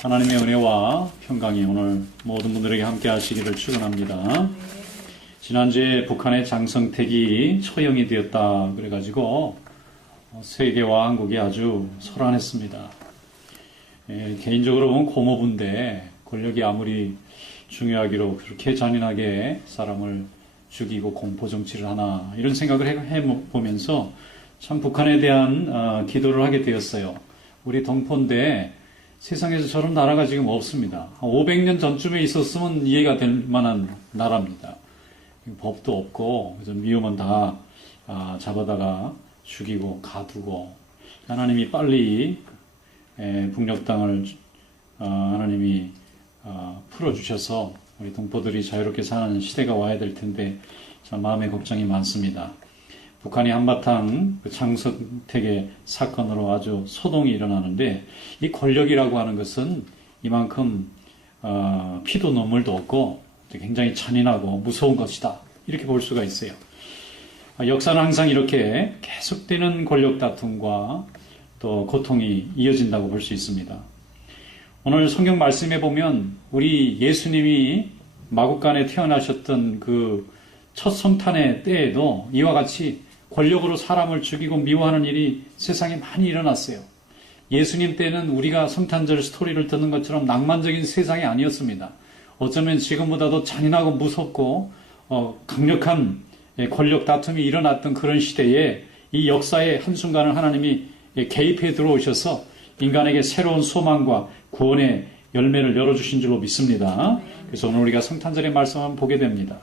하나님의 은혜와 평강이 오늘 모든 분들에게 함께 하시기를 축원합니다. 지난주에 북한의 장성택이 처형이 되었다 그래가지고 세계와 한국이 아주 소란했습니다. 개인적으로 보면 고모부인데 권력이 아무리 중요하기로 그렇게 잔인하게 사람을 죽이고 공포정치를 하나 이런 생각을 해보면서 참 북한에 대한 기도를 하게 되었어요. 우리 동포인데 세상에서 저런 나라가 지금 없습니다. 500년 전쯤에 있었으면 이해가 될 만한 나라입니다. 법도 없고 미우면 다 잡아다가 죽이고 가두고 하나님이 빨리 북녘 땅을 하나님이 풀어주셔서 우리 동포들이 자유롭게 사는 시대가 와야 될 텐데 참 마음의 걱정이 많습니다. 북한이 한바탕 장성택의 사건으로 아주 소동이 일어나는데 이 권력이라고 하는 것은 이만큼 피도 눈물도 없고 굉장히 잔인하고 무서운 것이다 이렇게 볼 수가 있어요. 역사는 항상 이렇게 계속되는 권력 다툼과 또 고통이 이어진다고 볼 수 있습니다. 오늘 성경 말씀에 보면 우리 예수님이 마국간에 태어나셨던 그 첫 성탄의 때에도 이와 같이 권력으로 사람을 죽이고 미워하는 일이 세상에 많이 일어났어요. 예수님 때는 우리가 성탄절 스토리를 듣는 것처럼 낭만적인 세상이 아니었습니다. 어쩌면 지금보다도 잔인하고 무섭고 강력한 권력 다툼이 일어났던 그런 시대에 이 역사의 한순간을 하나님이 개입해 들어오셔서 인간에게 새로운 소망과 구원의 열매를 열어주신 줄로 믿습니다. 그래서 오늘 우리가 성탄절의 말씀을 한번 보게 됩니다.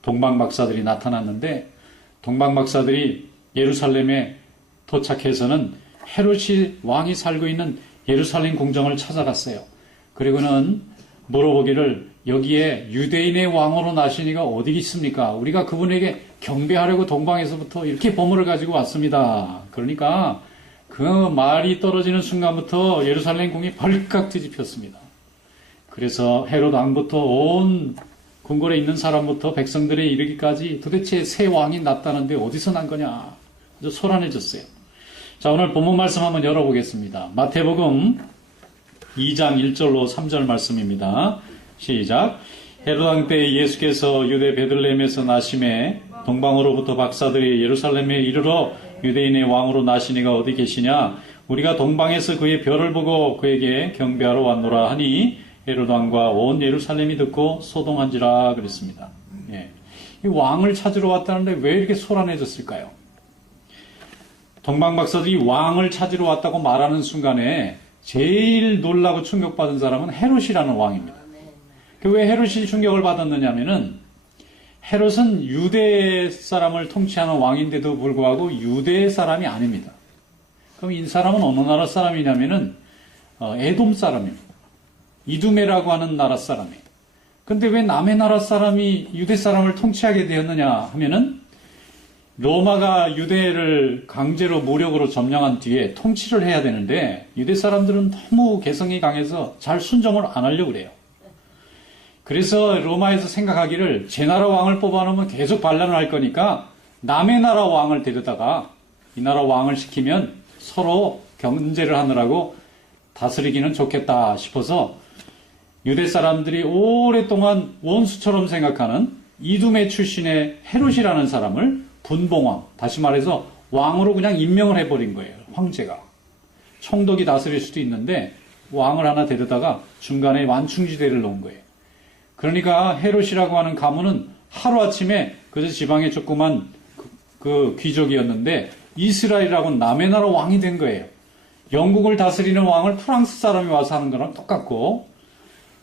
동방박사들이 나타났는데 동방박사들이 예루살렘에 도착해서는 헤롯이 왕이 살고 있는 예루살렘 궁정을 찾아갔어요. 그리고는 물어보기를 여기에 유대인의 왕으로 나신 이가 어디 있습니까? 우리가 그분에게 경배하려고 동방에서부터 이렇게 보물을 가지고 왔습니다. 그러니까 그 말이 떨어지는 순간부터 예루살렘 궁이 벌컥 뒤집혔습니다. 그래서 헤롯 왕부터 온 궁궐에 있는 사람부터 백성들에 이르기까지 도대체 새 왕이 났다는데 어디서 난 거냐 아주 소란해졌어요. 자, 오늘 본문 말씀 한번 열어보겠습니다. 마태복음 2장 1절로 3절 말씀입니다. 시작. 헤롯 왕 때 예수께서 유대 베들레헴에서 나심에 동방으로부터 박사들이 예루살렘에 이르러 유대인의 왕으로 나신 이가 어디 계시냐? 우리가 동방에서 그의 별을 보고 그에게 경배하러 왔노라 하니 헤롯 왕과 온 예루살렘이 듣고 소동한지라 그랬습니다. 이 왕을 찾으러 왔다는데 왜 이렇게 소란해졌을까요? 동방 박사들이 왕을 찾으러 왔다고 말하는 순간에 제일 놀라고 충격받은 사람은 헤롯이라는 왕입니다. 왜 헤롯이 충격을 받았느냐면은 헤롯은 유대 사람을 통치하는 왕인데도 불구하고 유대 사람이 아닙니다. 그럼 이 사람은 어느 나라 사람이냐면은 에돔 사람입니다. 이두메라고 하는 나라 사람이에요. 근데 왜 남의 나라 사람이 유대 사람을 통치하게 되었느냐 하면은 로마가 유대를 강제로 무력으로 점령한 뒤에 통치를 해야 되는데 유대 사람들은 너무 개성이 강해서 잘 순종을 안 하려고 그래요. 그래서 로마에서 생각하기를 제 나라 왕을 뽑아놓으면 계속 반란을 할 거니까 남의 나라 왕을 데려다가 이 나라 왕을 시키면 서로 경제를 하느라고 다스리기는 좋겠다 싶어서 유대 사람들이 오랫동안 원수처럼 생각하는 이두메 출신의 헤롯이라는 사람을 분봉왕, 다시 말해서 왕으로 그냥 임명을 해버린 거예요. 황제가. 총독이 다스릴 수도 있는데 왕을 하나 데려다가 중간에 완충지대를 놓은 거예요. 그러니까 헤롯이라고 하는 가문은 하루아침에 그저 지방의 조그만 그 귀족이었는데 이스라엘이라고 남의 나라 왕이 된 거예요. 영국을 다스리는 왕을 프랑스 사람이 와서 하는 거랑 똑같고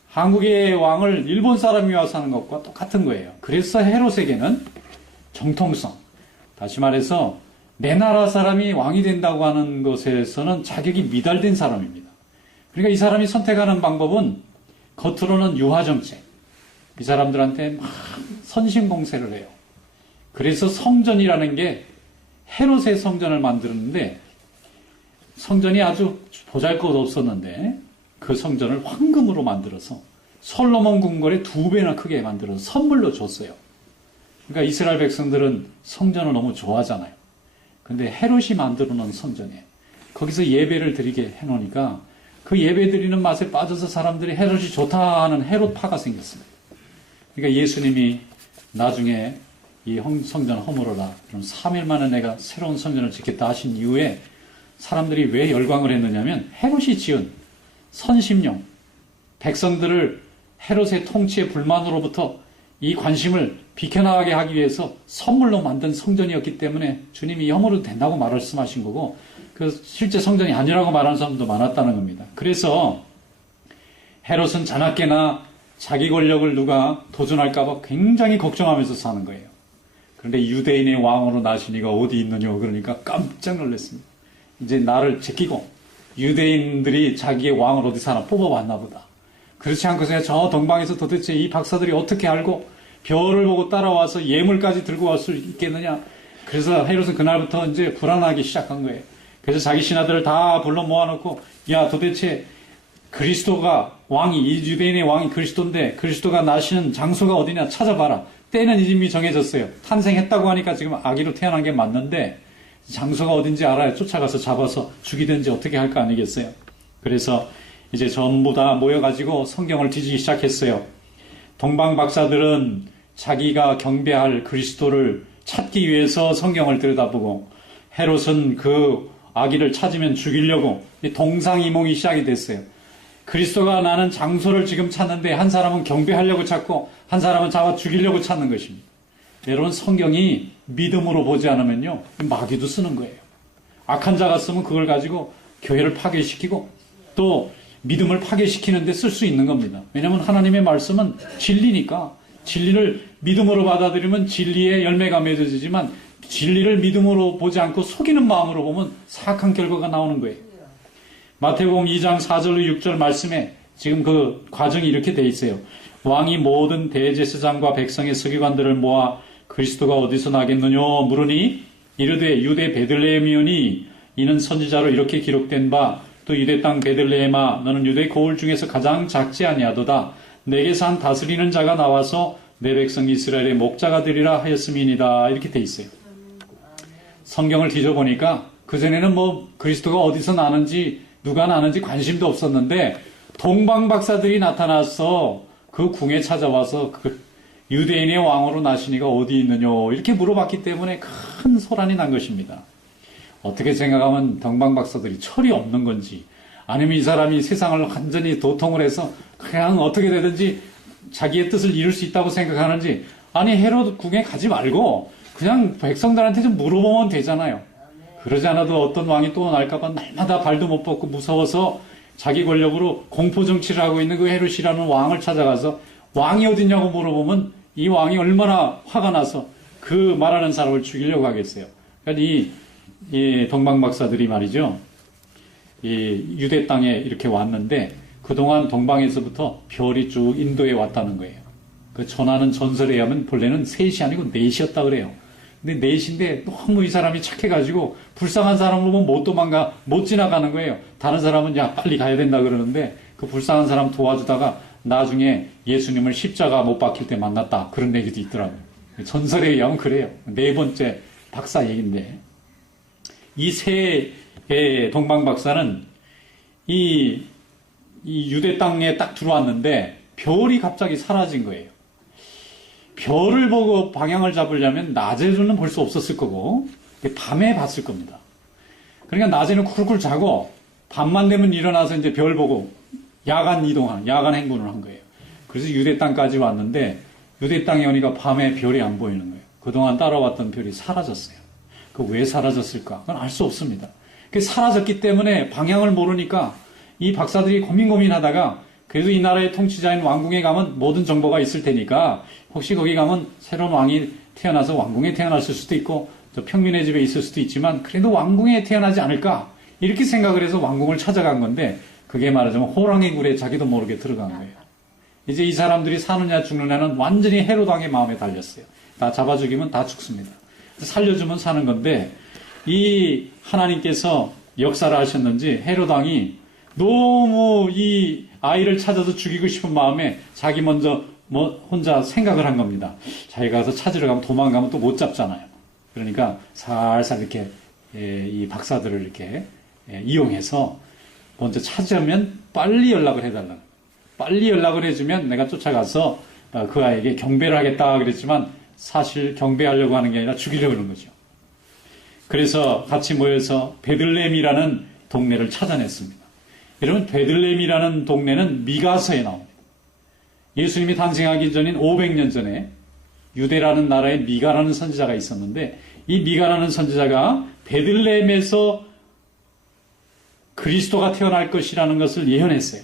한국의 왕을 일본 사람이 와서 하는 것과 똑같은 거예요. 그래서 헤롯에게는 정통성, 다시 말해서 내 나라 사람이 왕이 된다고 하는 것에서는 자격이 미달된 사람입니다. 그러니까 이 사람이 선택하는 방법은 겉으로는 유화정책, 이 사람들한테 막 선심공세를 해요. 그래서 성전이라는 게 헤롯의 성전을 만들었는데 성전이 아주 보잘것없었는데 그 성전을 황금으로 만들어서 솔로몬 궁궐의 2배나 크게 만들어서 선물로 줬어요. 그러니까 이스라엘 백성들은 성전을 너무 좋아하잖아요. 근데 헤롯이 만들어 놓은 성전이에요. 거기서 예배를 드리게 해놓으니까 그 예배 드리는 맛에 빠져서 사람들이 헤롯이 좋다 하는 헤롯파가 생겼습니다. 그러니까 예수님이 나중에 이 성전 허물어라, 그럼 3일 만에 내가 새로운 성전을 짓겠다 하신 이후에 사람들이 왜 열광을 했느냐면 헤롯이 지은 선심용, 백성들을 헤롯의 통치의 불만으로부터 이 관심을 비켜나가게 하기 위해서 선물로 만든 성전이었기 때문에 주님이 허물어도 된다고 말씀하신 거고, 그 실제 성전이 아니라고 말하는 사람도 많았다는 겁니다. 그래서 헤롯은 자나깨나 자기 권력을 누가 도전할까봐 굉장히 걱정하면서 사는 거예요. 그런데 유대인의 왕으로 나시니가 어디 있느냐 그러니까 깜짝 놀랐습니다. 이제 나를 제끼고 유대인들이 자기의 왕을 어디서 하나 뽑아왔나 보다. 그렇지 않고서 저 동방에서 도대체 이 박사들이 어떻게 알고 별을 보고 따라와서 예물까지 들고 올 수 있겠느냐. 그래서 헤롯은 그날부터 이제 불안하기 시작한 거예요. 그래서 자기 신하들을 다 불러 모아놓고, 야, 도대체 그리스도가 왕이, 이 유대인의 왕이 그리스도인데 그리스도가 나시는 장소가 어디냐 찾아봐라. 때는 이미 정해졌어요. 탄생했다고 하니까 지금 아기로 태어난 게 맞는데 장소가 어딘지 알아야 쫓아가서 잡아서 죽이든지 어떻게 할 거 아니겠어요. 그래서 이제 전부 다 모여가지고 성경을 뒤지기 시작했어요. 동방 박사들은 자기가 경배할 그리스도를 찾기 위해서 성경을 들여다보고, 헤롯은 그 아기를 찾으면 죽이려고 동상이몽이 시작이 됐어요. 그리스도가 나는 장소를 지금 찾는데 한 사람은 경배하려고 찾고 한 사람은 잡아 죽이려고 찾는 것입니다. 여러분, 성경이 믿음으로 보지 않으면요, 마귀도 쓰는 거예요. 악한 자가 쓰면 그걸 가지고 교회를 파괴시키고 또 믿음을 파괴시키는데 쓸 수 있는 겁니다. 왜냐하면 하나님의 말씀은 진리니까, 진리를 믿음으로 받아들이면 진리의 열매가 맺어지지만 진리를 믿음으로 보지 않고 속이는 마음으로 보면 사악한 결과가 나오는 거예요. 마태복음 2장 4절로 6절 말씀에 지금 그 과정이 이렇게 돼 있어요. 왕이 모든 대제사장과 백성의 서기관들을 모아 그리스도가 어디서 나겠느냐 물으니 이르되 유대 베들레헴이오니 이는 선지자로 이렇게 기록된 바 또 유대 땅 베들레헴아 너는 유대 거울 중에서 가장 작지 아니하도다. 내게서 한 다스리는 자가 나와서 내 백성 이스라엘의 목자가 되리라 하였음이니이다. 이렇게 돼 있어요. 성경을 뒤져보니까 그전에는 뭐 그리스도가 어디서 나는지 누가 나는지 관심도 없었는데 동방 박사들이 나타나서 그 궁에 찾아와서 그 유대인의 왕으로 나시니가 어디 있느냐 이렇게 물어봤기 때문에 큰 소란이 난 것입니다. 어떻게 생각하면 동방 박사들이 철이 없는 건지, 아니면 이 사람이 세상을 완전히 도통을 해서 그냥 어떻게 되든지 자기의 뜻을 이룰 수 있다고 생각하는지, 아니 헤롯 궁에 가지 말고 그냥 백성들한테 좀 물어보면 되잖아요. 그러지 않아도 어떤 왕이 또 날까봐 날마다 발도 못 뻗고 무서워서 자기 권력으로 공포정치를 하고 있는 그 헤롯이라는 왕을 찾아가서 왕이 어딨냐고 물어보면 이 왕이 얼마나 화가 나서 그 말하는 사람을 죽이려고 하겠어요. 그러니까 이 동방 박사들이 말이죠, 이 유대 땅에 이렇게 왔는데 그동안 동방에서부터 별이 쭉 인도에 왔다는 거예요. 그 전하는 전설에 의하면 본래는 셋이 아니고 넷이었다 그래요. 근데 넷인데 너무 이 사람이 착해가지고 불쌍한 사람을 보면 못 도망가, 못 지나가는 거예요. 다른 사람은 야 빨리 가야 된다 그러는데 그 불쌍한 사람 도와주다가 나중에 예수님을 십자가 못 박힐 때 만났다, 그런 얘기도 있더라고요. 전설에 의하면 그래요. 네 번째 박사 얘기인데, 이 세 동방 박사는 이 유대 땅에 딱 들어왔는데 별이 갑자기 사라진 거예요. 별을 보고 방향을 잡으려면 낮에는 볼 수 없었을 거고 밤에 봤을 겁니다. 그러니까 낮에는 쿨쿨 자고 밤만 되면 일어나서 이제 별 보고 야간 이동하는, 야간 행군을 한 거예요. 그래서 유대 땅까지 왔는데 유대 땅에 오니까 밤에 별이 안 보이는 거예요. 그동안 따라왔던 별이 사라졌어요. 그 왜 사라졌을까? 그건 알 수 없습니다. 그 사라졌기 때문에 방향을 모르니까 이 박사들이 고민하다가 그래도 이 나라의 통치자인 왕궁에 가면 모든 정보가 있을 테니까 혹시 거기 가면 새로운 왕이 태어나서 왕궁에 태어났을 수도 있고 저 평민의 집에 있을 수도 있지만 그래도 왕궁에 태어나지 않을까? 이렇게 생각을 해서 왕궁을 찾아간 건데 그게 말하자면 호랑이 굴에 자기도 모르게 들어간 거예요. 이제 이 사람들이 사느냐 죽느냐는 완전히 헤롯 왕의 마음에 달렸어요. 다 잡아 죽이면 다 죽습니다. 살려주면 사는 건데 이 하나님께서 역사를 하셨는지 헤롯 왕이 너무 이 아이를 찾아서 죽이고 싶은 마음에 자기 먼저 혼자 생각을 한 겁니다. 자기가 가서 찾으러 가면 도망가면 또 못 잡잖아요. 그러니까 살살 이렇게 이 박사들을 이렇게 이용해서 먼저 찾으면 빨리 연락을 해달라. 빨리 연락을 해주면 내가 쫓아가서 그 아이에게 경배를 하겠다 그랬지만 사실 경배하려고 하는 게 아니라 죽이려고 하는 거죠. 그래서 같이 모여서 베들레헴이라는 동네를 찾아냈습니다. 여러분, 베들레헴이라는 동네는 미가서에 나옵니다. 예수님이 탄생하기 전인 500년 전에 유대라는 나라에 미가라는 선지자가 있었는데, 이 미가라는 선지자가 베들레헴에서 그리스도가 태어날 것이라는 것을 예언했어요.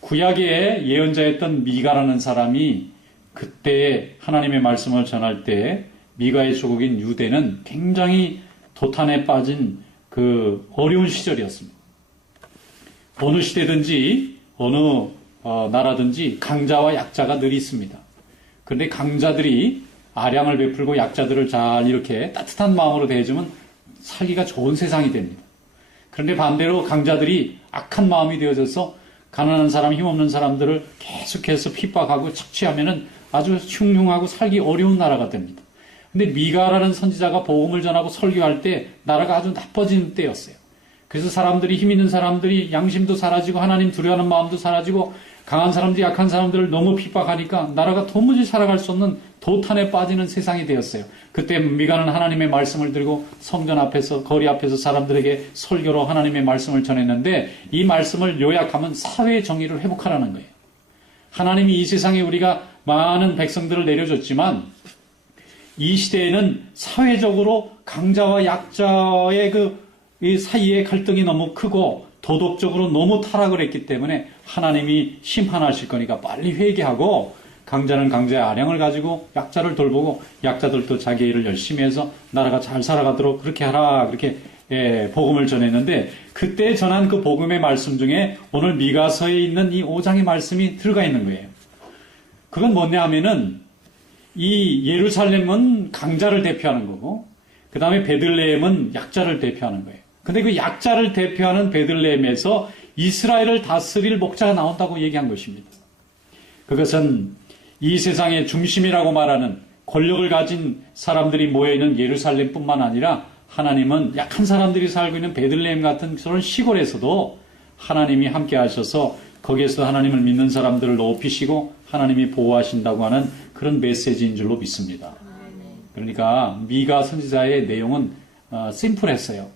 구약의 예언자였던 미가라는 사람이 그때 하나님의 말씀을 전할 때 미가의 조국인 유대는 굉장히 도탄에 빠진 그 어려운 시절이었습니다. 어느 시대든지 어느 나라든지 강자와 약자가 늘 있습니다. 그런데 강자들이 아량을 베풀고 약자들을 잘 이렇게 따뜻한 마음으로 대해주면 살기가 좋은 세상이 됩니다. 그런데 반대로 강자들이 악한 마음이 되어져서 가난한 사람, 힘없는 사람들을 계속해서 핍박하고 착취하면은 아주 흉흉하고 살기 어려운 나라가 됩니다. 근데 미가라는 선지자가 복음을 전하고 설교할 때 나라가 아주 나빠지는 때였어요. 그래서 사람들이, 힘 있는 사람들이 양심도 사라지고 하나님 두려워하는 마음도 사라지고 강한 사람들이 약한 사람들을 너무 핍박하니까 나라가 도무지 살아갈 수 없는 도탄에 빠지는 세상이 되었어요. 그때 미가는 하나님의 말씀을 들고 성전 앞에서, 거리 앞에서 사람들에게 설교로 하나님의 말씀을 전했는데, 이 말씀을 요약하면 사회의 정의를 회복하라는 거예요. 하나님이 이 세상에 우리가 많은 백성들을 내려줬지만 이 시대에는 사회적으로 강자와 약자의 이 사이의 갈등이 너무 크고 도덕적으로 너무 타락을 했기 때문에 하나님이 심판하실 거니까 빨리 회개하고, 강자는 강자의 아량을 가지고 약자를 돌보고 약자들도 자기 일을 열심히 해서 나라가 잘 살아가도록 그렇게 하라, 그렇게 복음을 전했는데, 그때 전한 그 복음의 말씀 중에 오늘 미가서에 있는 이 5장의 말씀이 들어가 있는 거예요. 그건 뭐냐 하면은 이 예루살렘은 강자를 대표하는 거고, 그 다음에 베들레헴은 약자를 대표하는 거예요. 근데 그 약자를 대표하는 베들레헴에서 이스라엘을 다스릴 목자가 나온다고 얘기한 것입니다. 그것은 이 세상의 중심이라고 말하는 권력을 가진 사람들이 모여있는 예루살렘뿐만 아니라 하나님은 약한 사람들이 살고 있는 베들레헴 같은 그런 시골에서도 하나님이 함께 하셔서 거기에서 하나님을 믿는 사람들을 높이시고 하나님이 보호하신다고 하는 그런 메시지인 줄로 믿습니다. 그러니까 미가 선지자의 내용은 심플했어요.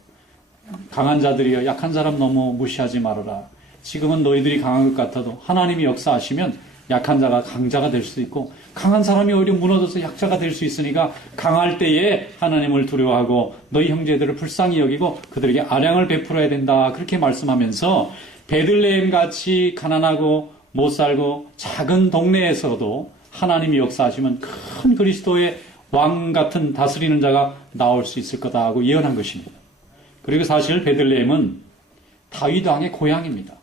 강한 자들이여 약한 사람 너무 무시하지 말아라. 지금은 너희들이 강한 것 같아도 하나님이 역사하시면 약한 자가 강자가 될 수 있고, 강한 사람이 오히려 무너져서 약자가 될 수 있으니까 강할 때에 하나님을 두려워하고 너희 형제들을 불쌍히 여기고 그들에게 아량을 베풀어야 된다, 그렇게 말씀하면서 베들레헴 같이 가난하고 못 살고 작은 동네에서도 하나님이 역사하시면 큰 그리스도의 왕 같은 다스리는 자가 나올 수 있을 거다 하고 예언한 것입니다. 그리고 사실 베들레헴은 다윗 왕의 고향입니다.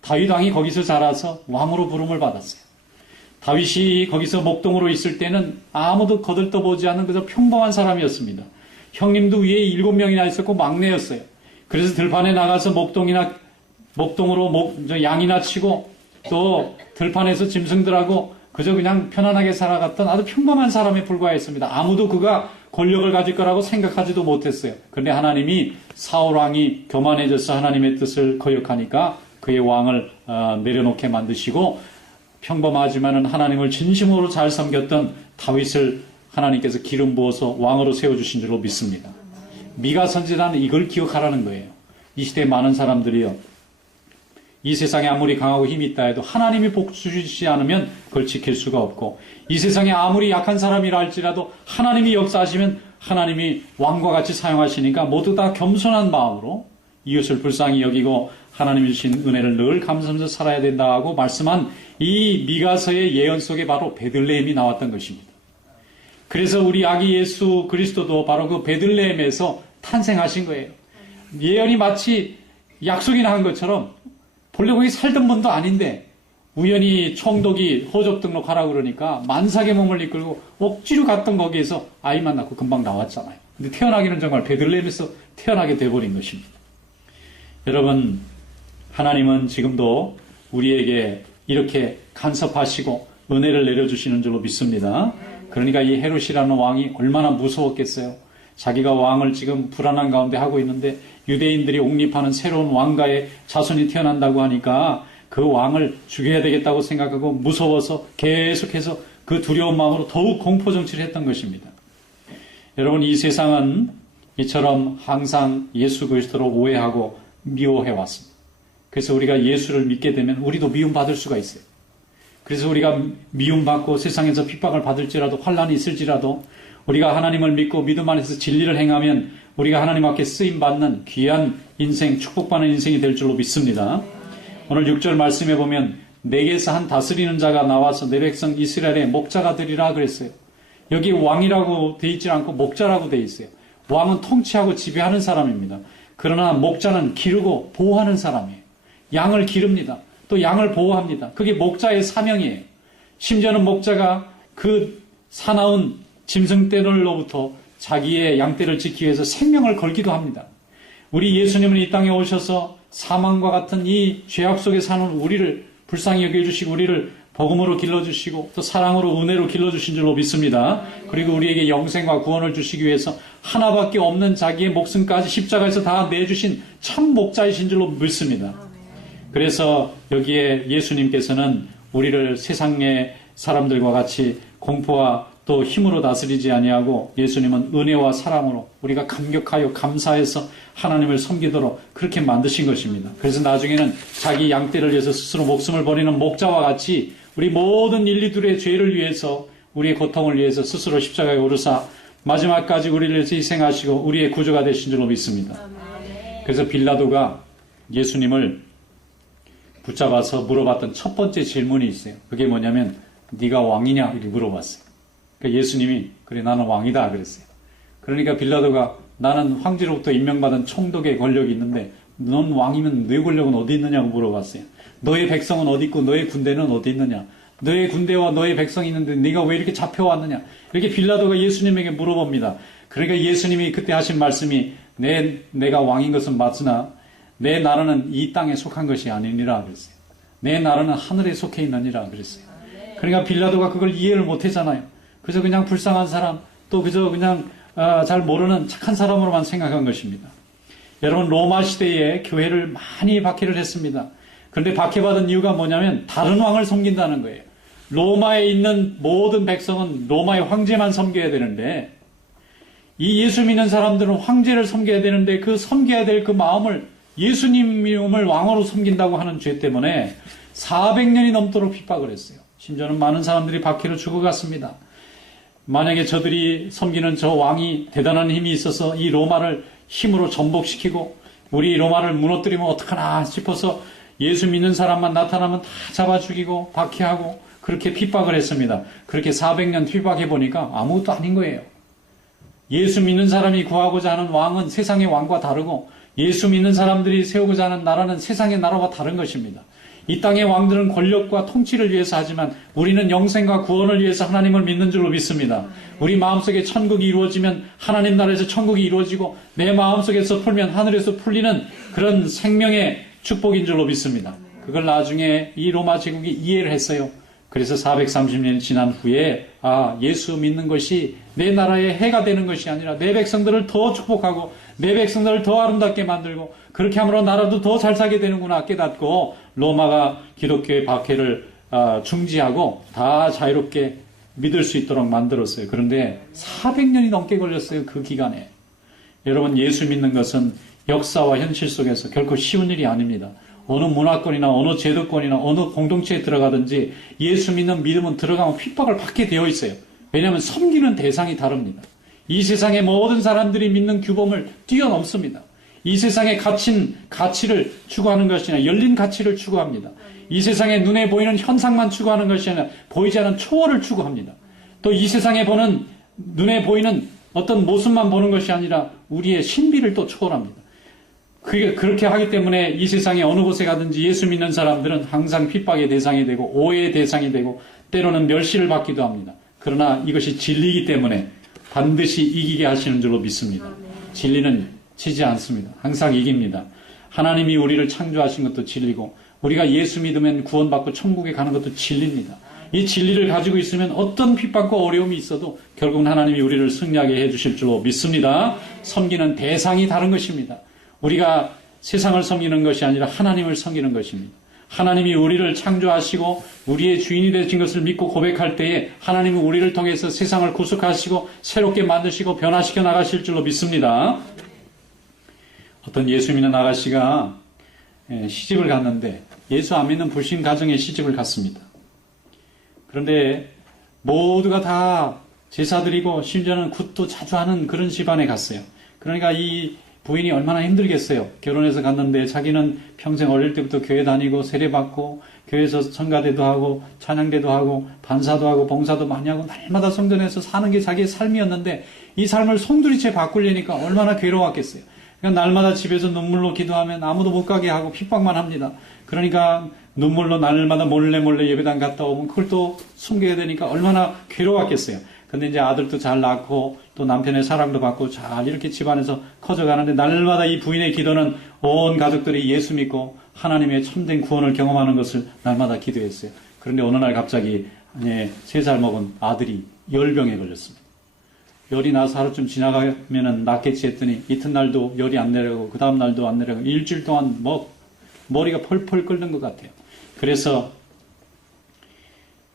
다윗 왕이 거기서 자라서 왕으로 부름을 받았어요. 다윗이 거기서 목동으로 있을 때는 아무도 거들떠보지 않는 그저 평범한 사람이었습니다. 형님도 위에 7명이나 있었고 막내였어요. 그래서 들판에 나가서 목동으로 양이나 치고 또 들판에서 짐승들하고 그저 그냥 편안하게 살아갔던 아주 평범한 사람에 불과했습니다. 아무도 그가 권력을 가질 거라고 생각하지도 못했어요. 그런데 하나님이 사울 왕이 교만해져서 하나님의 뜻을 거역하니까 그의 왕을 내려놓게 만드시고, 평범하지만은 하나님을 진심으로 잘 섬겼던 다윗을 하나님께서 기름 부어서 왕으로 세워주신 줄로 믿습니다. 미가 선지자는 이걸 기억하라는 거예요. 이 시대에 많은 사람들이요, 이 세상에 아무리 강하고 힘이 있다 해도 하나님이 복수 주시지 않으면 그걸 지킬 수가 없고, 이 세상에 아무리 약한 사람이라 할지라도 하나님이 역사하시면 하나님이 왕과 같이 사용하시니까 모두 다 겸손한 마음으로 이웃을 불쌍히 여기고 하나님이 주신 은혜를 늘 감사하면서 살아야 된다고 말씀한 이 미가서의 예언 속에 바로 베들레헴이 나왔던 것입니다. 그래서 우리 아기 예수 그리스도도 바로 그 베들레헴에서 탄생하신 거예요. 예언이 마치 약속이 나온 것처럼 본래 거기 살던 분도 아닌데 우연히 총독이 호적 등록하라고 그러니까 만삭의 몸을 이끌고 억지로 갔던 거기에서 아이만 낳고 금방 나왔잖아요. 근데 태어나기는 정말 베들레헴에서 태어나게 돼버린 것입니다. 여러분, 하나님은 지금도 우리에게 이렇게 간섭하시고 은혜를 내려주시는 줄로 믿습니다. 그러니까 이 헤롯이라는 왕이 얼마나 무서웠겠어요. 자기가 왕을 지금 불안한 가운데 하고 있는데 유대인들이 옹립하는 새로운 왕가의 자손이 태어난다고 하니까 그 왕을 죽여야 되겠다고 생각하고 무서워서 계속해서 그 두려운 마음으로 더욱 공포 정치를 했던 것입니다. 여러분, 이 세상은 이처럼 항상 예수 그리스도를 오해하고 미워해 왔습니다. 그래서 우리가 예수를 믿게 되면 우리도 미움받을 수가 있어요. 그래서 우리가 미움받고 세상에서 핍박을 받을지라도 환난이 있을지라도 우리가 하나님을 믿고 믿음 안에서 진리를 행하면 우리가 하나님 앞에 쓰임받는 귀한 인생, 축복받는 인생이 될 줄로 믿습니다. 오늘 6절 말씀에 보면 내게서 한 다스리는 자가 나와서 내 백성 이스라엘의 목자가 되리라 그랬어요. 여기 왕이라고 돼 있지 않고 목자라고 돼 있어요. 왕은 통치하고 지배하는 사람입니다. 그러나 목자는 기르고 보호하는 사람이에요. 양을 기릅니다. 또 양을 보호합니다. 그게 목자의 사명이에요. 심지어는 목자가 그 사나운 짐승떼들로부터 자기의 양떼를 지키기 위해서 생명을 걸기도 합니다. 우리 예수님은 이 땅에 오셔서 사망과 같은 이 죄악 속에 사는 우리를 불쌍히 여겨주시고 우리를 복음으로 길러주시고 또 사랑으로 은혜로 길러주신 줄로 믿습니다. 그리고 우리에게 영생과 구원을 주시기 위해서 하나밖에 없는 자기의 목숨까지 십자가에서 다 내주신 참 목자이신 줄로 믿습니다. 그래서 여기에 예수님께서는 우리를 세상의 사람들과 같이 공포와 또 힘으로 다스리지 아니하고 예수님은 은혜와 사랑으로 우리가 감격하여 감사해서 하나님을 섬기도록 그렇게 만드신 것입니다. 그래서 나중에는 자기 양떼를 위해서 스스로 목숨을 버리는 목자와 같이 우리 모든 인류들의 죄를 위해서 우리의 고통을 위해서 스스로 십자가에 오르사 마지막까지 우리를 위해서 희생하시고 우리의 구주가 되신 줄로 믿습니다. 그래서 빌라도가 예수님을 붙잡아서 물어봤던 첫 번째 질문이 있어요. 그게 뭐냐면 네가 왕이냐? 이렇게 물어봤어요. 그러니까 예수님이 그래 나는 왕이다 그랬어요. 그러니까 빌라도가 나는 황제로부터 임명받은 총독의 권력이 있는데 넌 왕이면 너의 권력은 어디 있느냐고 물어봤어요. 너의 백성은 어디 있고 너의 군대는 어디 있느냐? 너의 군대와 너의 백성이 있는데 네가 왜 이렇게 잡혀왔느냐? 이렇게 빌라도가 예수님에게 물어봅니다. 그러니까 예수님이 그때 하신 말씀이 내가 왕인 것은 맞으나 내 나라는 이 땅에 속한 것이 아니니라 그랬어요. 내 나라는 하늘에 속해 있느니라 그랬어요. 그러니까 빌라도가 그걸 이해를 못했잖아요. 그래서 그냥 불쌍한 사람, 또 그저 그냥 잘 모르는 착한 사람으로만 생각한 것입니다. 여러분, 로마 시대에 교회를 많이 박해를 했습니다. 그런데 박해받은 이유가 뭐냐면 다른 왕을 섬긴다는 거예요. 로마에 있는 모든 백성은 로마의 황제만 섬겨야 되는데 이 예수 믿는 사람들은 황제를 섬겨야 되는데 그 섬겨야 될 그 마음을 예수님을 왕으로 섬긴다고 하는 죄 때문에 400년이 넘도록 핍박을 했어요. 심지어는 많은 사람들이 박해로 죽어갔습니다. 만약에 저들이 섬기는 저 왕이 대단한 힘이 있어서 이 로마를 힘으로 전복시키고 우리 로마를 무너뜨리면 어떡하나 싶어서 예수 믿는 사람만 나타나면 다 잡아 죽이고 박해하고 그렇게 핍박을 했습니다. 그렇게 400년 핍박해 보니까 아무것도 아닌 거예요. 예수 믿는 사람이 구하고자 하는 왕은 세상의 왕과 다르고 예수 믿는 사람들이 세우고자 하는 나라는 세상의 나라와 다른 것입니다. 이 땅의 왕들은 권력과 통치를 위해서 하지만 우리는 영생과 구원을 위해서 하나님을 믿는 줄로 믿습니다. 우리 마음속에 천국이 이루어지면 하나님 나라에서 천국이 이루어지고 내 마음속에서 풀면 하늘에서 풀리는 그런 생명의 축복인 줄로 믿습니다. 그걸 나중에 이 로마 제국이 이해를 했어요. 그래서 430년이 지난 후에 예수 믿는 것이 내 나라의 해가 되는 것이 아니라 내 백성들을 더 축복하고 내 백성들을 더 아름답게 만들고 그렇게 함으로 나라도 더 잘 살게 되는구나 깨닫고 로마가 기독교의 박해를 중지하고 다 자유롭게 믿을 수 있도록 만들었어요. 그런데 400년이 넘게 걸렸어요. 그 기간에. 여러분, 예수 믿는 것은 역사와 현실 속에서 결코 쉬운 일이 아닙니다. 어느 문화권이나 어느 제도권이나 어느 공동체에 들어가든지 예수 믿는 믿음은 들어가면 핍박을 받게 되어 있어요. 왜냐하면 섬기는 대상이 다릅니다. 이 세상의 모든 사람들이 믿는 규범을 뛰어넘습니다. 이 세상에 갇힌 가치를 추구하는 것이 아니라 열린 가치를 추구합니다. 이 세상에 눈에 보이는 현상만 추구하는 것이 아니라 보이지 않는 초월을 추구합니다. 또 이 세상에 보는 눈에 보이는 어떤 모습만 보는 것이 아니라 우리의 신비를 또 초월합니다. 그렇게 하기 때문에 이 세상에 어느 곳에 가든지 예수 믿는 사람들은 항상 핍박의 대상이 되고 오해의 대상이 되고 때로는 멸시를 받기도 합니다. 그러나 이것이 진리이기 때문에 반드시 이기게 하시는 줄로 믿습니다. 진리는 지지 않습니다. 항상 이깁니다. 하나님이 우리를 창조하신 것도 진리고 우리가 예수 믿으면 구원받고 천국에 가는 것도 진리입니다. 이 진리를 가지고 있으면 어떤 핍박과 어려움이 있어도 결국은 하나님이 우리를 승리하게 해주실 줄로 믿습니다. 섬기는 대상이 다른 것입니다. 우리가 세상을 섬기는 것이 아니라 하나님을 섬기는 것입니다. 하나님이 우리를 창조하시고 우리의 주인이 되신 것을 믿고 고백할 때에 하나님은 우리를 통해서 세상을 구속하시고 새롭게 만드시고 변화시켜 나가실 줄로 믿습니다. 어떤 예수 믿는 아가씨가 시집을 갔는데 예수 안 믿는 불신 가정에 시집을 갔습니다. 그런데 모두가 다 제사드리고 심지어는 굿도 자주 하는 그런 집안에 갔어요. 그러니까 이 부인이 얼마나 힘들겠어요. 결혼해서 갔는데 자기는 평생 어릴 때부터 교회 다니고 세례받고 교회에서 성가대도 하고 찬양대도 하고 반사도 하고 봉사도 많이 하고 날마다 성전에서 사는 게 자기의 삶이었는데 이 삶을 송두리째 바꾸려니까 얼마나 괴로웠겠어요. 그러니까 날마다 집에서 눈물로 기도하면 아무도 못 가게 하고 핍박만 합니다. 그러니까 눈물로 날마다 몰래 예배당 갔다 오면 그걸 또 숨겨야 되니까 얼마나 괴로웠겠어요. 근데 이제 아들도 잘 낳고 또 남편의 사랑도 받고 잘 이렇게 집안에서 커져가는데 날마다 이 부인의 기도는 온 가족들이 예수 믿고 하나님의 참된 구원을 경험하는 것을 날마다 기도했어요. 그런데 어느 날 갑자기 3살 먹은 아들이 열병에 걸렸습니다. 열이 나서 하루쯤 지나가면은 낫겠지 했더니 이튿날도 열이 안 내려가고 그 다음 날도 안 내려가고 일주일 동안 머리가 펄펄 끓는 것 같아요. 그래서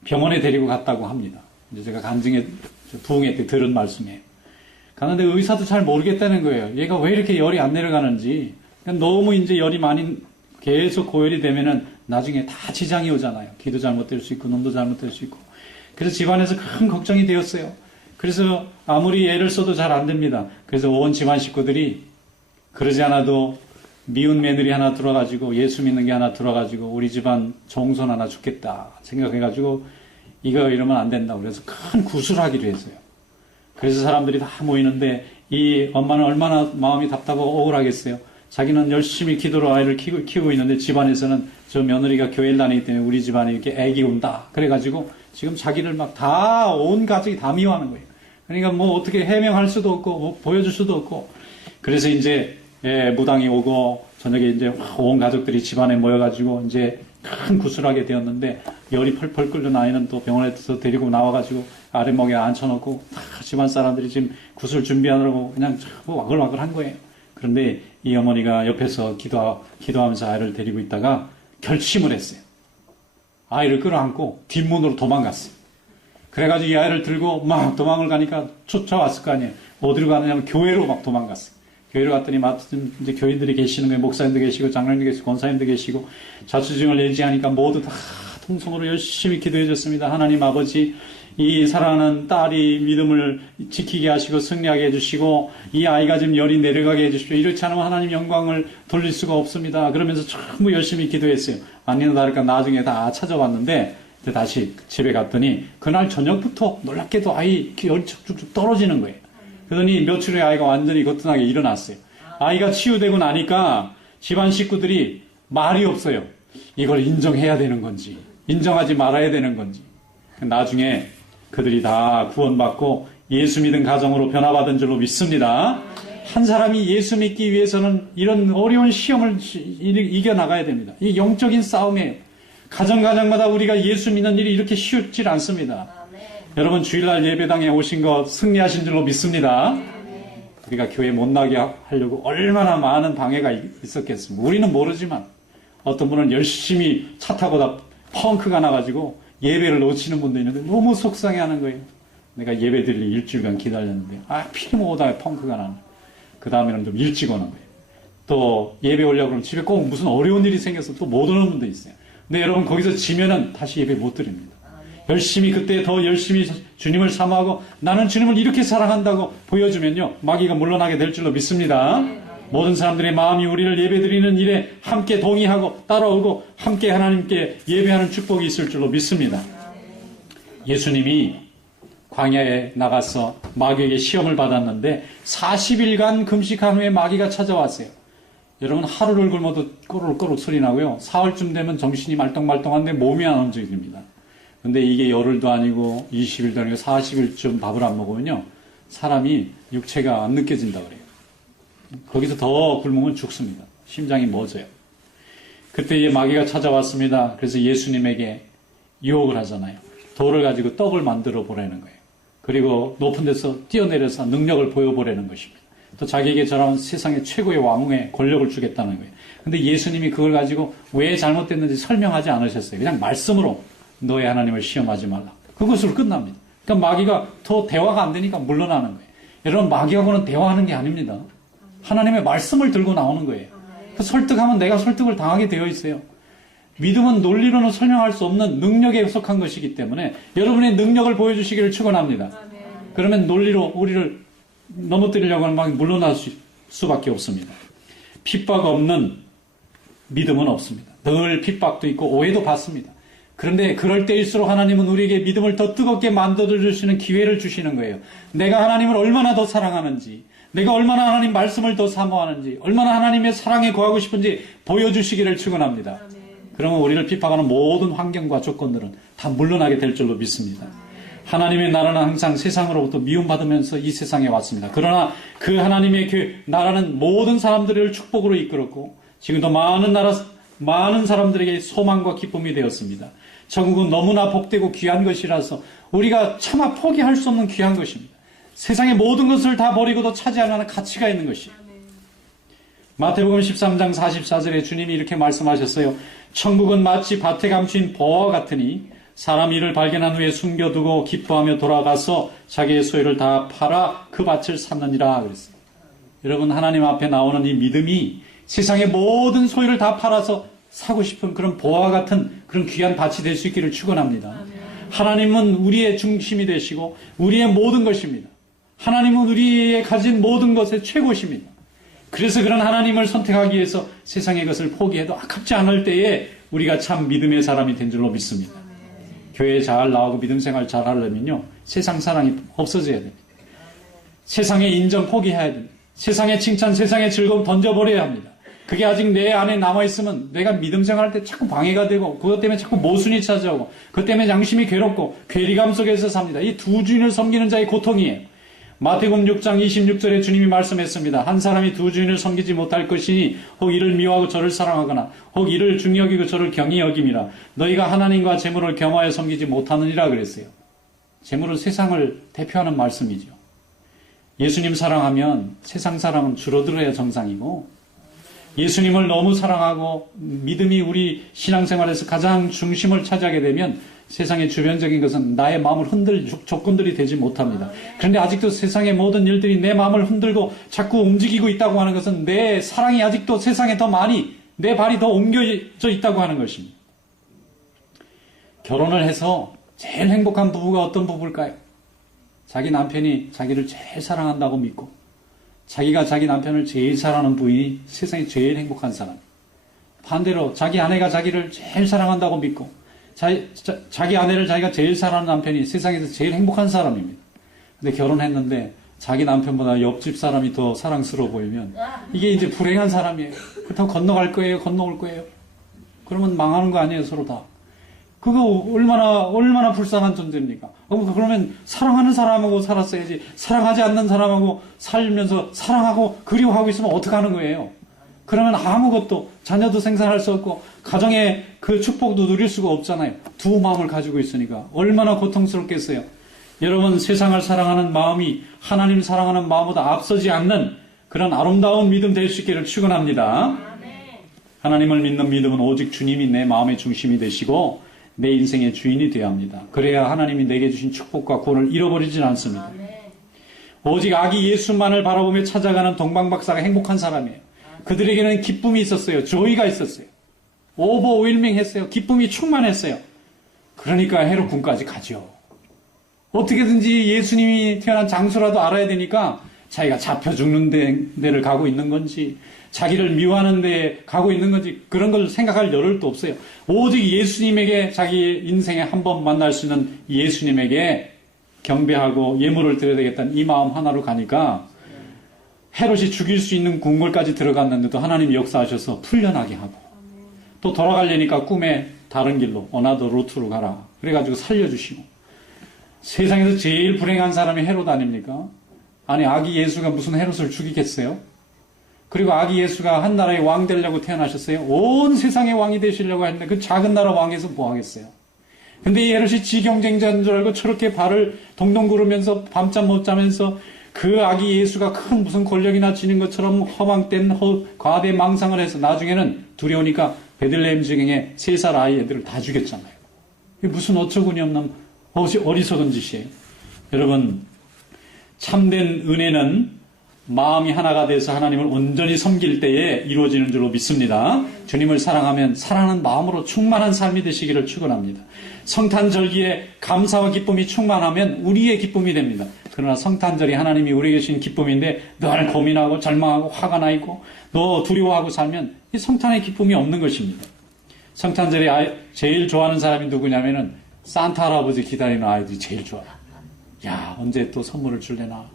병원에 데리고 갔다고 합니다. 이제 제가 부흥회 때 들은 말씀이에요. 가는데 의사도 잘 모르겠다는 거예요. 얘가 왜 이렇게 열이 안 내려가는지. 그러니까 너무 이제 열이 많이 계속 고열이 되면은 나중에 다 지장이 오잖아요. 기도 잘못될 수 있고 눈도 잘못될 수 있고. 그래서 집안에서 큰 걱정이 되었어요. 그래서 아무리 애를 써도 잘 안 됩니다. 그래서 온 집안 식구들이 그러지 않아도 미운 며느리 하나 들어가지고 예수 믿는 게 하나 들어가지고 우리 집안 종손 하나 죽겠다 생각해가지고 이거 이러면 안 된다고 그래서 큰 구슬을 하기로 했어요. 그래서 사람들이 다 모이는데 이 엄마는 얼마나 마음이 답답하고 억울하겠어요. 자기는 열심히 기도로 아이를 키우고 있는데 집안에서는 저 며느리가 교회를 다니기 때문에 우리 집안에 이렇게 애기 온다. 그래가지고 지금 자기를 막 다 온 가족이 다 미워하는 거예요. 그러니까 뭐 어떻게 해명할 수도 없고 뭐 보여줄 수도 없고 그래서 이제 무당이 오고 저녁에 이제 온 가족들이 집안에 모여가지고 이제 큰 구슬하게 되었는데 열이 펄펄 끓는 아이는 또 병원에서 데리고 나와가지고 아랫목에 앉혀놓고 집안 사람들이 지금 구슬 준비하느라고 그냥 와글와글 한 거예요. 그런데 이 어머니가 옆에서 기도하면서 아이를 데리고 있다가 결심을 했어요. 아이를 끌어안고 뒷문으로 도망갔어요. 그래가지고 이 아이를 들고 막 도망을 가니까 쫓아왔을 거 아니에요. 어디로 가느냐면 교회로 막 도망갔어요. 교회로 갔더니 마침 이제 교인들이 계시는 거예요. 목사님도 계시고 장로님도 계시고 권사님도 계시고 자초지종을 예지하니까 모두 다 통성으로 열심히 기도해 줬습니다. 하나님 아버지 이 사랑하는 딸이 믿음을 지키게 하시고 승리하게 해주시고 이 아이가 지금 열이 내려가게 해주십시오. 이렇지 않으면 하나님 영광을 돌릴 수가 없습니다. 그러면서 전부 열심히 기도했어요. 아니나 다를까 나중에 다 찾아왔는데 다시 집에 갔더니 그날 저녁부터 놀랍게도 아이 열이 쭉쭉 떨어지는 거예요. 그러더니 며칠 후에 아이가 완전히 거뜬하게 일어났어요. 아이가 치유되고 나니까 집안 식구들이 말이 없어요. 이걸 인정해야 되는 건지 인정하지 말아야 되는 건지. 나중에 그들이 다 구원받고 예수 믿은 가정으로 변화받은 줄로 믿습니다. 한 사람이 예수 믿기 위해서는 이런 어려운 시험을 이겨나가야 됩니다. 이 영적인 싸움이에요. 가정마다 우리가 예수 믿는 일이 이렇게 쉽지 않습니다. 여러분 주일날 예배당에 오신 것 승리하신 줄로 믿습니다. 우리가 교회 못 나게 하려고 얼마나 많은 방해가 있었겠습니까? 우리는 모르지만 어떤 분은 열심히 차 타고 다 펑크가 나가지고 예배를 놓치는 분도 있는데 너무 속상해하는 거예요. 내가 예배 드릴 일주일간 기다렸는데 필히 못 오다가 펑크가 나는. 그 다음에는 좀 일찍 오는 거예요. 또 예배 오려고 그러면 집에 꼭 무슨 어려운 일이 생겨서 또 못 오는 분도 있어요. 근데 여러분 거기서 지면은 다시 예배 못 드립니다. 열심히 그때 더 열심히 주님을 사모하고 나는 주님을 이렇게 사랑한다고 보여주면요 마귀가 물러나게 될 줄로 믿습니다. 모든 사람들의 마음이 우리를 예배드리는 일에 함께 동의하고 따라오고 함께 하나님께 예배하는 축복이 있을 줄로 믿습니다. 예수님이 광야에 나가서 마귀에게 시험을 받았는데 40일간 금식한 후에 마귀가 찾아왔어요. 여러분 하루를 굶어도 꼬르륵 소리 나고요. 사흘쯤 되면 정신이 말똥말똥한데 몸이 안 움직입니다. 근데 이게 열흘도 아니고 20일도 아니고 40일쯤 밥을 안 먹으면요 사람이 육체가 안 느껴진다 그래요. 거기서 더 굶으면 죽습니다. 심장이 멎어요. 그때 마귀가 찾아왔습니다. 그래서 예수님에게 유혹을 하잖아요. 돌을 가지고 떡을 만들어 보라는 거예요. 그리고 높은 데서 뛰어내려서 능력을 보여보라는 것입니다. 또 자기에게 저런 세상의 최고의 왕의 권력을 주겠다는 거예요. 근데 예수님이 그걸 가지고 왜 잘못됐는지 설명하지 않으셨어요. 그냥 말씀으로 너의 하나님을 시험하지 말라. 그것으로 끝납니다. 그러니까 마귀가 더 대화가 안 되니까 물러나는 거예요. 여러분, 마귀하고는 대화하는 게 아닙니다. 하나님의 말씀을 들고 나오는 거예요. 그 설득하면 내가 설득을 당하게 되어 있어요. 믿음은 논리로는 설명할 수 없는 능력에 속한 것이기 때문에 여러분의 능력을 보여주시기를 축원합니다. 그러면 논리로 우리를 넘어뜨리려고 하면 막 물러날 수밖에 없습니다. 핍박 없는 믿음은 없습니다. 늘 핍박도 있고 오해도 받습니다. 그런데 그럴 때일수록 하나님은 우리에게 믿음을 더 뜨겁게 만들어주시는 기회를 주시는 거예요. 내가 하나님을 얼마나 더 사랑하는지, 내가 얼마나 하나님 말씀을 더 사모하는지, 얼마나 하나님의 사랑에 거하고 싶은지 보여주시기를 축원합니다. 그러면 우리를 핍박하는 모든 환경과 조건들은 다 물러나게 될 줄로 믿습니다. 하나님의 나라는 항상 세상으로부터 미움받으면서 이 세상에 왔습니다. 그러나 그 하나님의 그 나라는 모든 사람들을 축복으로 이끌었고 지금도 많은 사람들에게 소망과 기쁨이 되었습니다. 천국은 너무나 복되고 귀한 것이라서 우리가 차마 포기할 수 없는 귀한 것입니다. 세상의 모든 것을 다 버리고도 차지할 만한 가치가 있는 것이에요. 마태복음 13장 44절에 주님이 이렇게 말씀하셨어요. 천국은 마치 밭에 감춘 보화와 같으니 사람 이를 발견한 후에 숨겨두고 기뻐하며 돌아가서 자기의 소유를 다 팔아 그 밭을 샀느니라 그랬어요. 여러분, 하나님 앞에 나오는 이 믿음이 세상의 모든 소유를 다 팔아서 사고 싶은 그런 보화 같은 그런 귀한 밭이 될 수 있기를 축원합니다. 하나님은 우리의 중심이 되시고 우리의 모든 것입니다. 하나님은 우리의 가진 모든 것의 최고십니다. 그래서 그런 하나님을 선택하기 위해서 세상의 것을 포기해도 아깝지 않을 때에 우리가 참 믿음의 사람이 된 줄로 믿습니다. 교회에 잘 나오고 믿음 생활 잘 하려면요, 세상 사랑이 없어져야 됩니다. 세상의 인정 포기해야 됩니다. 세상의 칭찬, 세상의 즐거움 던져버려야 합니다. 그게 아직 내 안에 남아있으면 내가 믿음 생활할 때 자꾸 방해가 되고 그것 때문에 자꾸 모순이 찾아오고 그것 때문에 양심이 괴롭고 괴리감 속에서 삽니다. 이 두 주인을 섬기는 자의 고통이에요. 마태복음 6장 26절에 주님이 말씀했습니다. 한 사람이 두 주인을 섬기지 못할 것이니 혹 이를 미워하고 저를 사랑하거나 혹 이를 중히 여기고 저를 경히 여김이라. 너희가 하나님과 재물을 겸하여 섬기지 못하느니라 그랬어요. 재물은 세상을 대표하는 말씀이죠. 예수님 사랑하면 세상 사랑은 줄어들어야 정상이고, 예수님을 너무 사랑하고 믿음이 우리 신앙생활에서 가장 중심을 차지하게 되면 세상의 주변적인 것은 나의 마음을 흔들 조건들이 되지 못합니다. 그런데 아직도 세상의 모든 일들이 내 마음을 흔들고 자꾸 움직이고 있다고 하는 것은 내 사랑이 아직도 세상에 더 많이, 내 발이 더 옮겨져 있다고 하는 것입니다. 결혼을 해서 제일 행복한 부부가 어떤 부부일까요? 자기 남편이 자기를 제일 사랑한다고 믿고 자기가 자기 남편을 제일 사랑하는 부인이 세상에 제일 행복한 사람. 반대로 자기 아내가 자기를 제일 사랑한다고 믿고 자기 아내를 자기가 제일 사랑하는 남편이 세상에서 제일 행복한 사람입니다. 근데 결혼했는데 자기 남편보다 옆집 사람이 더 사랑스러워 보이면 이게 이제 불행한 사람이에요. 그렇다고 건너갈 거예요? 건너올 거예요? 그러면 망하는 거 아니에요, 서로 다. 그거 얼마나 불쌍한 존재입니까? 그러면 사랑하는 사람하고 살았어야지, 사랑하지 않는 사람하고 살면서 사랑하고 그리워하고 있으면 어떡하는 거예요? 그러면 아무것도, 자녀도 생산할 수 없고 가정의 그 축복도 누릴 수가 없잖아요. 두 마음을 가지고 있으니까 얼마나 고통스럽겠어요. 여러분, 세상을 사랑하는 마음이 하나님 사랑하는 마음보다 앞서지 않는 그런 아름다운 믿음 될 수 있기를 축원합니다. 하나님을 믿는 믿음은 오직 주님이 내 마음의 중심이 되시고 내 인생의 주인이 되어야 합니다. 그래야 하나님이 내게 주신 축복과 구원을 잃어버리진 않습니다. 오직 아기 예수만을 바라보며 찾아가는 동방박사가 행복한 사람이에요. 그들에게는 기쁨이 있었어요. 조의가 있었어요. 오버웰밍했어요. 기쁨이 충만했어요. 그러니까 헤롯궁까지 가죠. 어떻게든지 예수님이 태어난 장소라도 알아야 되니까 자기가 잡혀 죽는 데를 가고 있는 건지 자기를 미워하는 데 가고 있는 건지 그런 걸 생각할 여를도 없어요. 오직 예수님에게 자기 인생에 한 번 만날 수 있는 예수님에게 경배하고 예물을 드려야 되겠다는 이 마음 하나로 가니까 헤롯이 죽일 수 있는 궁궐까지 들어갔는데도 하나님이 역사하셔서 풀려나게 하고 또 돌아가려니까 꿈에 다른 길로 어나더 루트로 가라 그래가지고 살려주시고 세상에서 제일 불행한 사람이 헤롯 아닙니까? 아니 아기 예수가 무슨 헤롯을 죽이겠어요? 그리고 아기 예수가 한 나라의 왕 되려고 태어나셨어요? 온 세상의 왕이 되시려고 했는데 그 작은 나라 왕에서 뭐 하겠어요? 근데 이 헤롯이 지 경쟁자인 줄 알고 저렇게 발을 동동 구르면서 밤잠 못 자면서 그 아기 예수가 큰 무슨 권력이나 지닌 것처럼 허망된 과대 망상을 해서 나중에는 두려우니까 베들레헴 지경에 3살 아이 애들을 다 죽였잖아요. 이게 무슨 어처구니 없는 어리석은 짓이에요. 여러분, 참된 은혜는 마음이 하나가 돼서 하나님을 온전히 섬길 때에 이루어지는 줄로 믿습니다. 주님을 사랑하면 사랑하는 마음으로 충만한 삶이 되시기를 축원합니다. 성탄절기에 감사와 기쁨이 충만하면 우리의 기쁨이 됩니다. 그러나 성탄절이 하나님이 우리에게 주신 기쁨인데 늘 고민하고 절망하고 화가 나 있고 너 두려워하고 살면 이 성탄의 기쁨이 없는 것입니다. 성탄절에 제일 좋아하는 사람이 누구냐면은 산타 할아버지 기다리는 아이들이 제일 좋아요. 야, 언제 또 선물을 줄래나.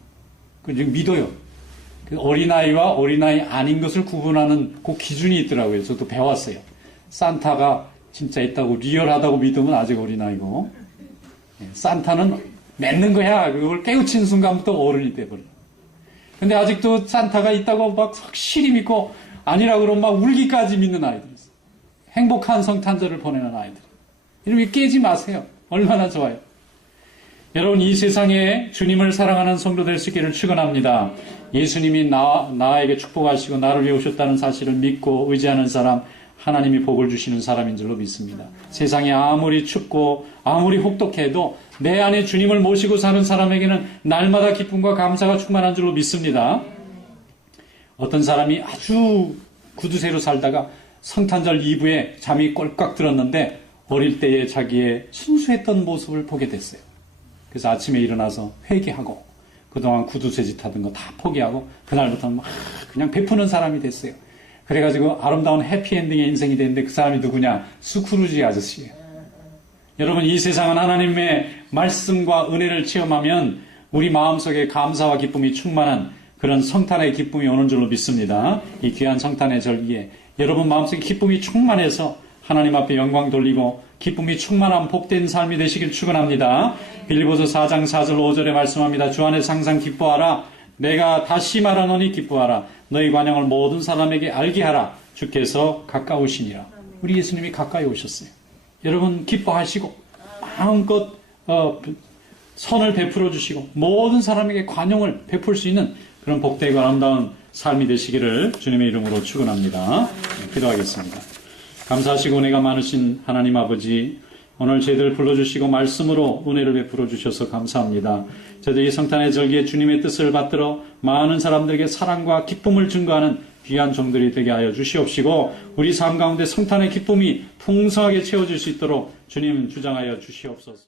그걸 믿어요. 어린아이와 어린아이 아닌 것을 구분하는 그 기준이 있더라고요. 저도 배웠어요. 산타가 진짜 있다고 리얼하다고 믿으면 아직 어린아이고, 산타는 맺는 거야. 그걸 깨우친 순간부터 어른이 돼버려요. 근데 아직도 산타가 있다고 막 확실히 믿고 아니라 그러면 막 울기까지 믿는 아이들이 있어요. 행복한 성탄절을 보내는 아이들. 이러면 깨지 마세요. 얼마나 좋아요. 여러분, 이 세상에 주님을 사랑하는 성도 될 수 있기를 축원합니다. 예수님이 나에게 축복하시고 나를 위해 오셨다는 사실을 믿고 의지하는 사람, 하나님이 복을 주시는 사람인 줄로 믿습니다. 세상이 아무리 춥고 아무리 혹독해도 내 안에 주님을 모시고 사는 사람에게는 날마다 기쁨과 감사가 충만한 줄로 믿습니다. 어떤 사람이 아주 구두쇠로 살다가 성탄절 이브에 잠이 꼴깍 들었는데 어릴 때의 자기의 순수했던 모습을 보게 됐어요. 그래서 아침에 일어나서 회개하고 그동안 구두쇠짓 하던 거 다 포기하고 그날부터는 막 그냥 베푸는 사람이 됐어요. 그래가지고 아름다운 해피엔딩의 인생이 됐는데 그 사람이 누구냐? 스크루지 아저씨예요. 여러분, 이 세상은 하나님의 말씀과 은혜를 체험하면 우리 마음속에 감사와 기쁨이 충만한 그런 성탄의 기쁨이 오는 줄로 믿습니다. 이 귀한 성탄의 절기에 여러분 마음속에 기쁨이 충만해서 하나님 앞에 영광 돌리고 기쁨이 충만한 복된 삶이 되시길 축원합니다. 빌립보서 4장 4절 5절에 말씀합니다. 주 안에서 항상 기뻐하라. 내가 다시 말하노니 기뻐하라. 너희 관용을 모든 사람에게 알게 하라. 주께서 가까우시니라. 우리 예수님이 가까이 오셨어요. 여러분 기뻐하시고 마음껏 선을 베풀어 주시고 모든 사람에게 관용을 베풀 수 있는 그런 복되고 아름다운 삶이 되시기를 주님의 이름으로 축원합니다. 기도하겠습니다. 감사하시고 은혜가 많으신 하나님 아버지, 오늘 저희들 불러주시고 말씀으로 은혜를 베풀어 주셔서 감사합니다. 저희들 이 성탄의 절기에 주님의 뜻을 받들어 많은 사람들에게 사랑과 기쁨을 증거하는 귀한 종들이 되게 하여 주시옵시고 우리 삶 가운데 성탄의 기쁨이 풍성하게 채워질 수 있도록 주님 주장하여 주시옵소서.